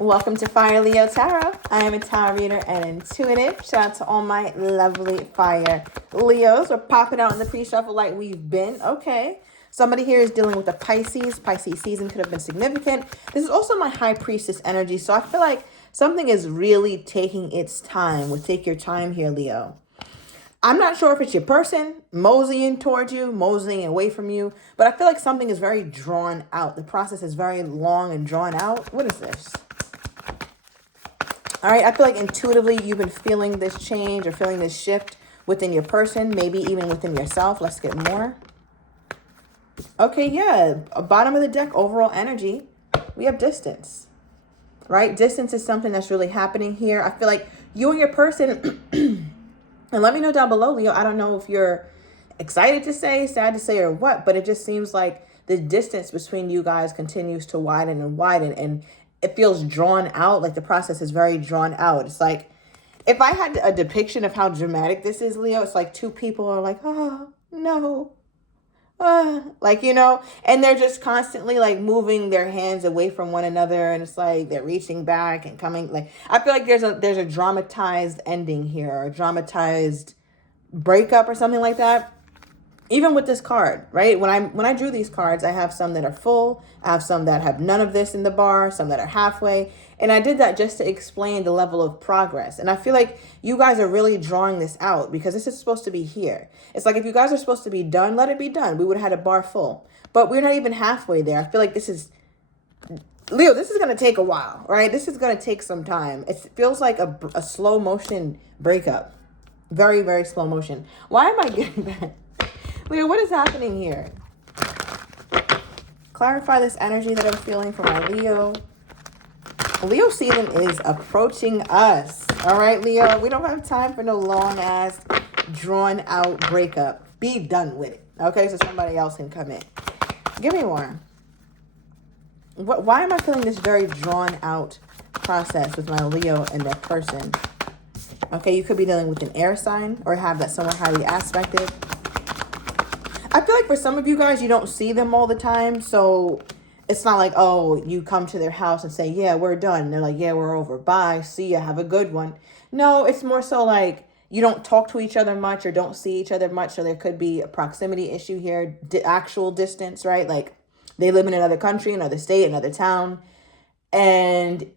Welcome to Fire Leo Tarot. I am a tarot reader and intuitive. Shout out to all my lovely fire Leos. We're popping out in the pre-shuffle like we've been. Okay. Somebody here is dealing with a Pisces. Pisces season could have been significant. This is also my high priestess energy. So I feel like something is really taking its time. Well, take your time here, Leo. I'm not sure if it's your person moseying towards you, moseying away from you, but I feel like something is very drawn out. The process is very long and drawn out. What is this? All right, I feel like intuitively you've been feeling this change or feeling this shift within your person, maybe even within yourself. Let's get more. Okay, yeah, bottom of the deck, overall energy, we have distance, right? Distance is something that's really happening here. I feel like you and your person, and let me know down below, Leo, I don't know if you're excited to say, sad to say, or what, but it just seems like the distance between you guys continues to widen and widen, and it feels drawn out, like the process is very drawn out. It's like, if I had a depiction of how dramatic this is, Leo, it's like two people are like, oh, no. Like, you know, and they're just constantly like moving their hands away from one another. And it's like they're reaching back and coming. Like, I feel like there's a dramatized ending here, or a dramatized breakup or something like that. Even with this card, right? When I drew these cards, I have some that are full, I have some that have none of this in the bar, some that are halfway. And I did that just to explain the level of progress. And I feel like you guys are really drawing this out because this is supposed to be here. It's like if you guys are supposed to be done, let it be done. We would have had a bar full. But we're not even halfway there. I feel like this is, Leo, this is going to take a while, right? This is going to take some time. It feels like a slow motion breakup. Very, very slow motion. Why am I getting that? Leo, what is happening here? Clarify this energy that I'm feeling for my Leo. Leo season is approaching us. All right, Leo, we don't have time for no long ass, drawn out breakup. Be done with it. Okay, so somebody else can come in. Give me more. Why am I feeling this very drawn out process with my Leo and their person? Okay, you could be dealing with an air sign or have that someone highly aspected. I feel like for some of you guys, you don't see them all the time. So it's not like, oh, you come to their house and say, yeah, we're done. And they're like, yeah, we're over. Bye. See ya. Have a good one. No, it's more so like you don't talk to each other much or don't see each other much. So there could be a proximity issue here, actual distance, right? Like they live in another country, another state, another town. And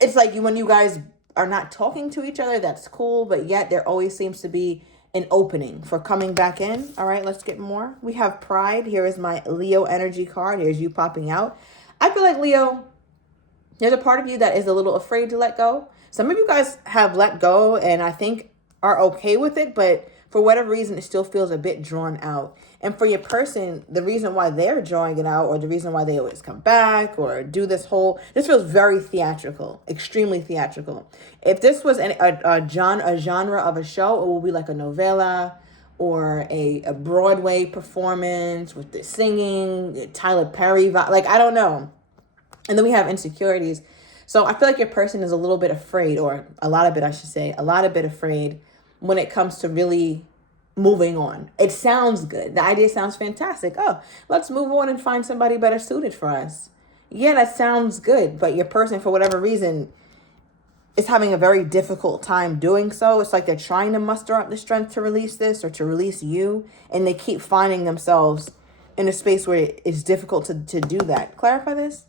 it's like when you guys are not talking to each other, that's cool. But yet there always seems to be an opening for coming back in. All right, let's get more. We have pride. Here is my Leo energy card. Here's you popping out. I feel like, Leo, there's a part of you that is a little afraid to let go. Some of you guys have let go and I think are okay with it, but for whatever reason, it still feels a bit drawn out. And for your person, the reason why they're drawing it out, or the reason why they always come back or do this feels very theatrical, extremely theatrical. If this was a genre of a show, it will be like a novella or a Broadway performance with the singing, Tyler Perry vibe. Like, I don't know. And then we have insecurities. So I feel like your person is a little bit afraid, or a lot of bit, I should say, a lot of bit afraid when it comes to really moving on. It sounds good. The idea sounds fantastic. Oh, let's move on and find somebody better suited for us. Yeah, that sounds good. But your person, for whatever reason, is having a very difficult time doing so. It's like they're trying to muster up the strength to release this or to release you. And they keep finding themselves in a space where it's difficult to do that. Clarify this.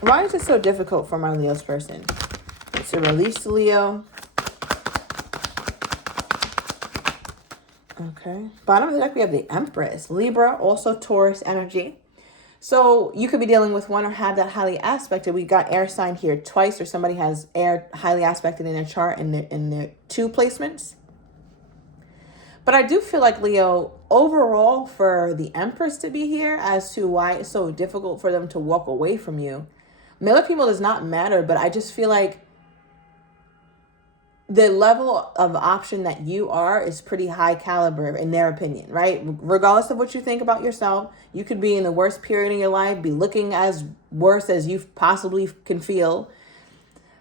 Why is it so difficult for my Leo's person to release Leo? Okay. Bottom of the deck, we have the Empress. Libra, also Taurus energy. So you could be dealing with one or have that highly aspected. We got air sign here twice, or somebody has air highly aspected in their chart in their two placements. But I do feel like, Leo, overall, for the Empress to be here as to why it's so difficult for them to walk away from you, male or female does not matter, but I just feel like the level of option that you are is pretty high caliber in their opinion, right? Regardless of what you think about yourself, you could be in the worst period in your life, be looking as worse as you possibly can feel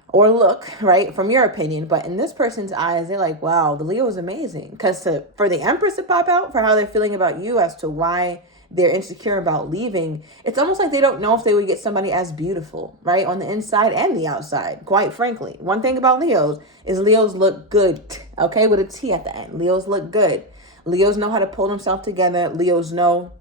or look, right, from your opinion. But in this person's eyes, they're like, wow, the Leo is amazing. Because for the Empress to pop out for how they're feeling about you as to why they're insecure about leaving, it's almost like they don't know if they would get somebody as beautiful, right? On the inside and the outside, quite frankly. One thing about Leos is Leos look good, okay? With a T at the end. Leos look good. Leos know how to pull themselves together. Leos know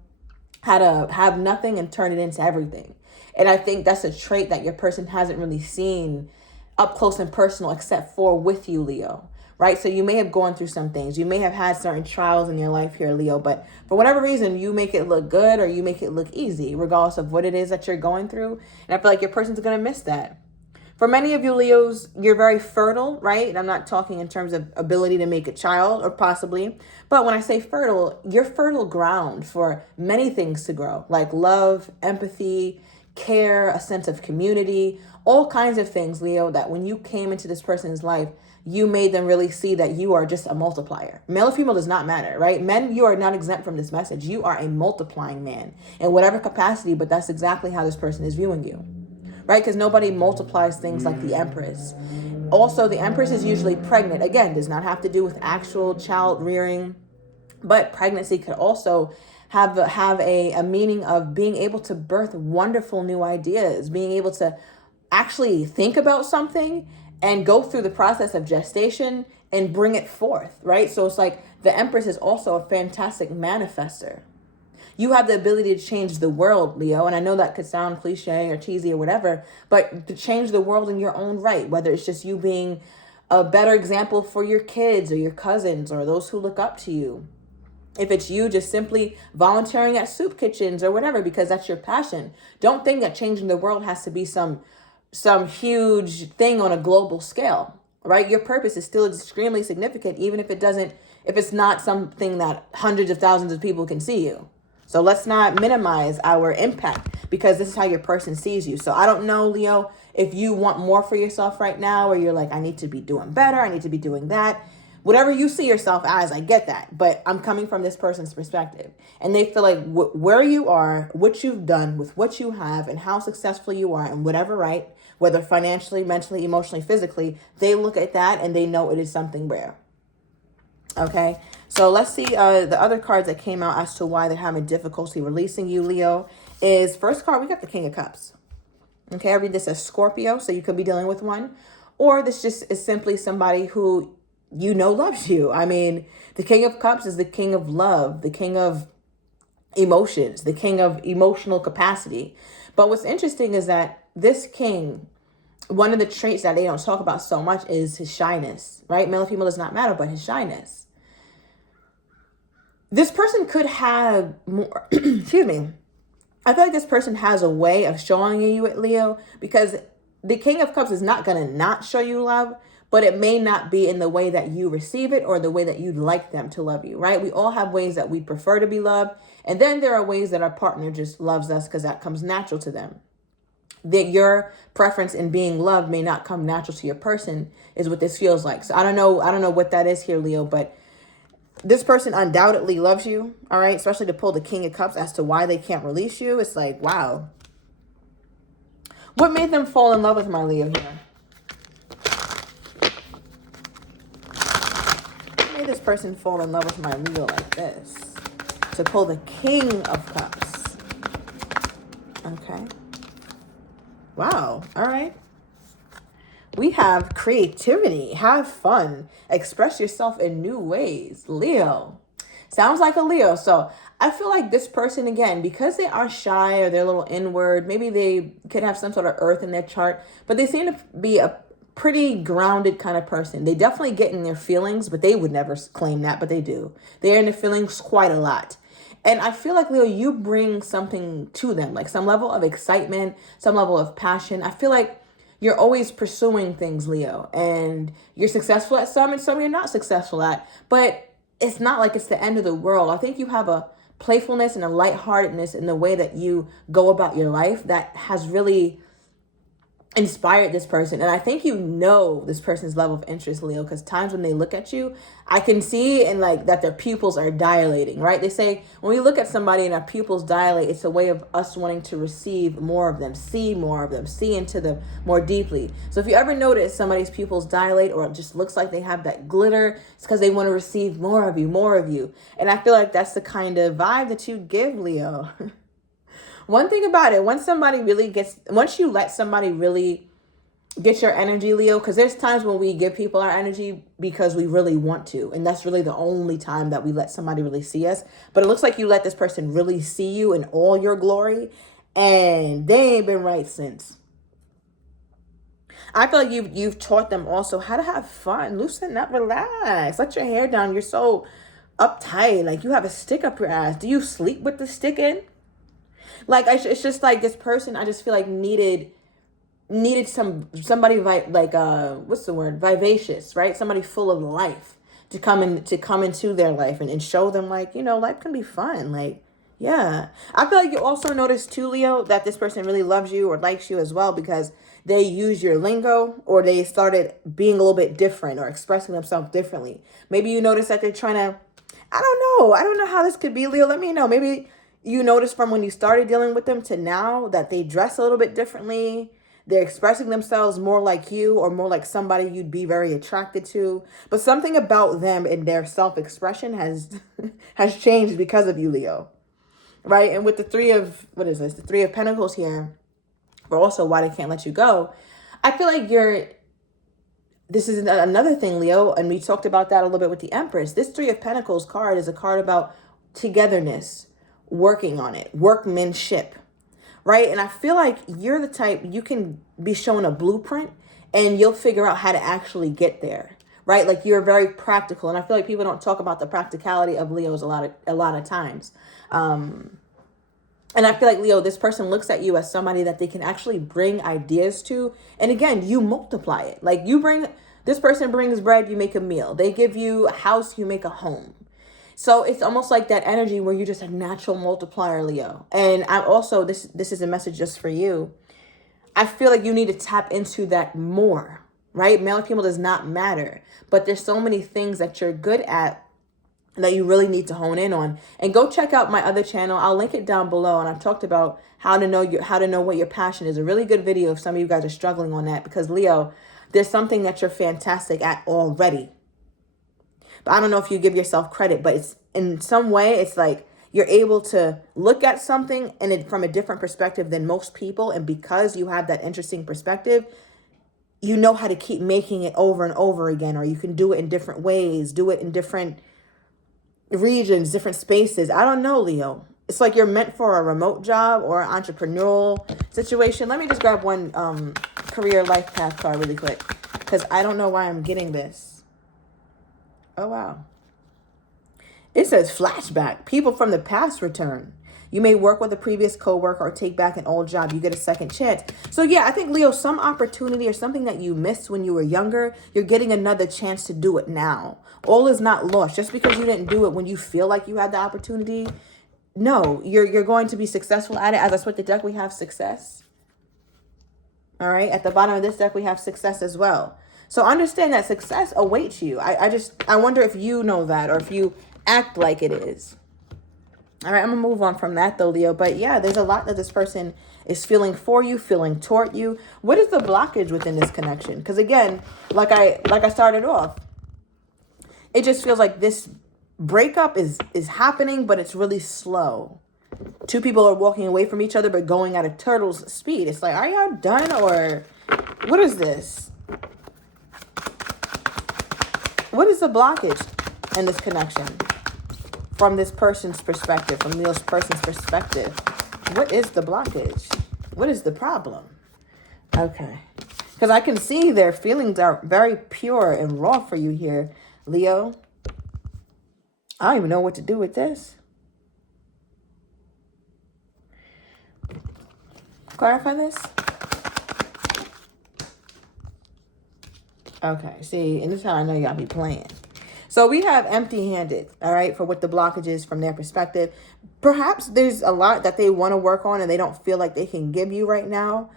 how to have nothing and turn it into everything. And I think that's a trait that your person hasn't really seen up close and personal except for with you, Leo, right? So you may have gone through some things. You may have had certain trials in your life here, Leo, but for whatever reason, you make it look good or you make it look easy, regardless of what it is that you're going through. And I feel like your person's going to miss that. For many of you Leos, you're very fertile, right? And I'm not talking in terms of ability to make a child or possibly, but when I say fertile, you're fertile ground for many things to grow, like love, empathy, care, a sense of community, all kinds of things, Leo, that when you came into this person's life, you made them really see that you are just a multiplier. Male or female does not matter, right? Men, you are not exempt from this message. You are a multiplying man in whatever capacity, but that's exactly how this person is viewing you, right? Because nobody multiplies things like the Empress. Also, the Empress is usually pregnant. Again, does not have to do with actual child rearing, but pregnancy could also have a meaning of being able to birth wonderful new ideas, being able to actually think about something and go through the process of gestation and bring it forth, right? So it's like the Empress is also a fantastic manifester. You have the ability to change the world, Leo. And I know that could sound cliche or cheesy or whatever, but to change the world in your own right, whether it's just you being a better example for your kids or your cousins or those who look up to you. If it's you just simply volunteering at soup kitchens or whatever, because that's your passion. Don't think that changing the world has to be some huge thing on a global scale, right? Your purpose is still extremely significant, even if it's not something that hundreds of thousands of people can see you. So let's not minimize our impact because this is how your person sees you. So I don't know, Leo, if you want more for yourself right now, or you're like, I need to be doing better. I need to be doing that. Whatever you see yourself as, I get that. But I'm coming from this person's perspective. And they feel like where you are, what you've done with what you have, and how successful you are in whatever, right? Whether financially, mentally, emotionally, physically, they look at that and they know it is something rare. Okay, so let's see the other cards that came out as to why they're having difficulty releasing you, Leo. Is first card, we got the King of Cups. Okay, I read this as Scorpio, so you could be dealing with one. Or this just is simply somebody who you know loves you. I mean, the King of Cups is the king of love, the king of emotions, the king of emotional capacity. But what's interesting is that this king, one of the traits that they don't talk about so much is his shyness, right? Male or female does not matter, but his shyness. This person could have more, excuse me. I feel like this person has a way of showing you it, Leo, because the King of Cups is not going to not show you love, but it may not be in the way that you receive it or the way that you'd like them to love you, right? We all have ways that we prefer to be loved. And then there are ways that our partner just loves us because that comes natural to them. That your preference in being loved may not come natural to your person is what this feels like. So I don't know what that is here, Leo, but this person undoubtedly loves you, all right? Especially to pull the King of Cups as to why they can't release you. It's like, wow. What made them fall in love with my Leo here? What made this person fall in love with my Leo like this? To pull the King of Cups. Okay. Wow. All right. We have creativity. Have fun. Express yourself in new ways. Leo. Sounds like a Leo. So I feel like this person, again, because they are shy or they're a little inward, maybe they could have some sort of earth in their chart, but they seem to be a pretty grounded kind of person. They definitely get in their feelings, but they would never claim that, but they do. They're in their feelings quite a lot. And I feel like, Leo, you bring something to them, like some level of excitement, some level of passion. I feel like you're always pursuing things, Leo, and you're successful at some and some you're not successful at, but it's not like it's the end of the world. I think you have a playfulness and a lightheartedness in the way that you go about your life that has really inspired this person. And I think you know this person's level of interest, Leo, because times when they look at you, I can see and like that their pupils are dilating, right? They say when we look at somebody and our pupils dilate, it's a way of us wanting to receive more of them, see more of them, see into them more deeply. So if you ever notice somebody's pupils dilate or it just looks like they have that glitter, it's because they want to receive more of you, more of you. And I feel like that's the kind of vibe that you give, Leo. One thing about it, once you let somebody really get your energy, Leo, because there's times when we give people our energy because we really want to. And that's really the only time that we let somebody really see us. But it looks like you let this person really see you in all your glory. And they ain't been right since. I feel like you've taught them also how to have fun, loosen up, relax, let your hair down. You're so uptight, like you have a stick up your ass. Do you sleep with the stick in? Like it's just like this person. I just feel like needed somebody what's the word, vivacious, right? Somebody full of life to come into their life and show them like, life can be fun. Like, yeah. I feel like you also notice too, Leo, that this person really loves you or likes you as well because they use your lingo or they started being a little bit different or expressing themselves differently. Maybe you notice that they're trying to, I don't know how this could be, Leo. Let me know. Maybe you notice from when you started dealing with them to now that they dress a little bit differently. They're expressing themselves more like you or more like somebody you'd be very attracted to. But something about them and their self-expression has has changed because of you, Leo. Right? And with the the 3 of Pentacles here, but also why they can't let you go. I feel like this is another thing, Leo, and we talked about that a little bit with the Empress. This 3 of Pentacles card is a card about togetherness, working on it, workmanship, right? And I feel like you're the type, you can be shown a blueprint and you'll figure out how to actually get there, right? Like you're very practical. And I feel like people don't talk about the practicality of Leos a lot of times. And I feel like, Leo, this person looks at you as somebody that they can actually bring ideas to. And again, you multiply it. Like this person brings bread, you make a meal. They give you a house, you make a home. So it's almost like that energy where you're just a natural multiplier, Leo. And I'm also, this is a message just for you. I feel like you need to tap into that more, right? Male and female does not matter. But there's so many things that you're good at that you really need to hone in on. And go check out my other channel. I'll link it down below. And I've talked about how to know what your passion is. A really good video if some of you guys are struggling on that. Because, Leo, there's something that you're fantastic at already. But I don't know if you give yourself credit, but it's in some way, it's like you're able to look at something from a different perspective than most people. And because you have that interesting perspective, you know how to keep making it over and over again, or you can do it in different ways, do it in different regions, different spaces. I don't know, Leo. It's like you're meant for a remote job or an entrepreneurial situation. Let me just grab one career life path card really quick because I don't know why I'm getting this. Oh, wow. It says flashback. People from the past return. You may work with a previous coworker or take back an old job. You get a second chance. So yeah, I think, Leo, some opportunity or something that you missed when you were younger, you're getting another chance to do it now. All is not lost. Just because you didn't do it when you feel like you had the opportunity, no, you're going to be successful at it. As I split the deck, we have success. All right. At the bottom of this deck, we have success as well. So understand that success awaits you. I wonder if you know that or if you act like it is. All right, I'm going to move on from that though, Leo. But yeah, there's a lot that this person is feeling for you, feeling toward you. What is the blockage within this connection? Because again, like I started off, it just feels like this breakup is happening, but it's really slow. 2 people are walking away from each other, but going at a turtle's speed. It's like, are y'all done or what is this? What is the blockage in this connection from this person's perspective, from Leo's person's perspective? What is the blockage? What is the problem? Okay. Because I can see their feelings are very pure and raw for you here, Leo. I don't even know what to do with this. Clarify this. Okay, see, and this is how I know you gotta be playing. So we have empty-handed, all right, for what the blockage is from their perspective. Perhaps there's a lot that they want to work on and they don't feel like they can give you right now.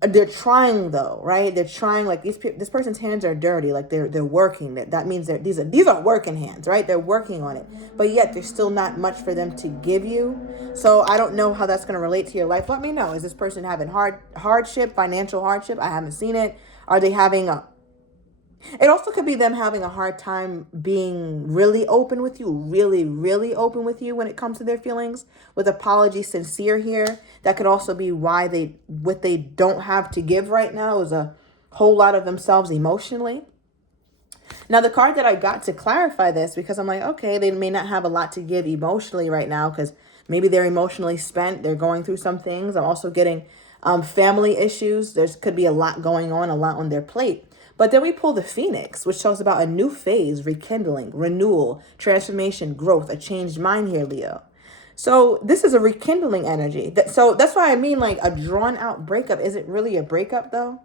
they're trying though, right? They're trying, like this person's hands are dirty, like they're working. That means these are working hands, right? They're working on it, but yet there's still not much for them to give you. So I don't know how that's going to relate to your life. Let me know. Is this person having hardship, financial hardship? I haven't seen it. Are they having a It also could be them having a hard time being really open with you, really, really open with you when it comes to their feelings, with apology sincere here. That could also be why what they don't have to give right now is a whole lot of themselves emotionally. Now, the card that I got to clarify this, because I'm like, okay, they may not have a lot to give emotionally right now because maybe they're emotionally spent. They're going through some things. I'm also getting family issues. Could be a lot going on, a lot on their plate. But then we pull the Phoenix, which tells about a new phase, rekindling, renewal, transformation, growth, a changed mind here, Leo. So this is a rekindling energy. So that's why I mean, like, a drawn out breakup isn't really a breakup, though.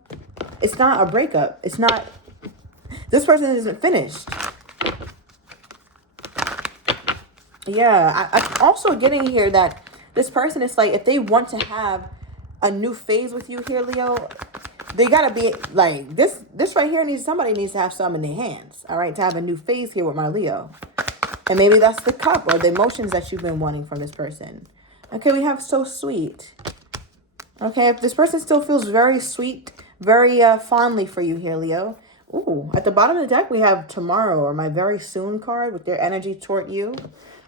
It's not a breakup. It's not. This person isn't finished. Yeah, I'm also getting here that this person is like, if they want to have a new phase with you here, Leo, they gotta be like this right here. Somebody needs to have some in their hands, all right, to have a new phase here with my Leo. And maybe that's the cup or the emotions that you've been wanting from this person. Okay, we have so sweet. Okay, if this person still feels very sweet, very fondly for you here, Leo. Ooh, at the bottom of the deck, we have tomorrow, or my very soon card with their energy toward you.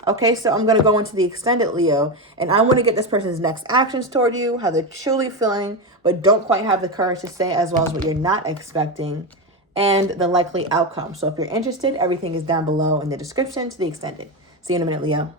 Okay, so I'm going to go into the extended, Leo, and I want to get this person's next actions toward you, how they're truly feeling, but don't quite have the courage to say, as well as what you're not expecting, and the likely outcome. So if you're interested, everything is down below in the description to the extended. See you in a minute, Leo.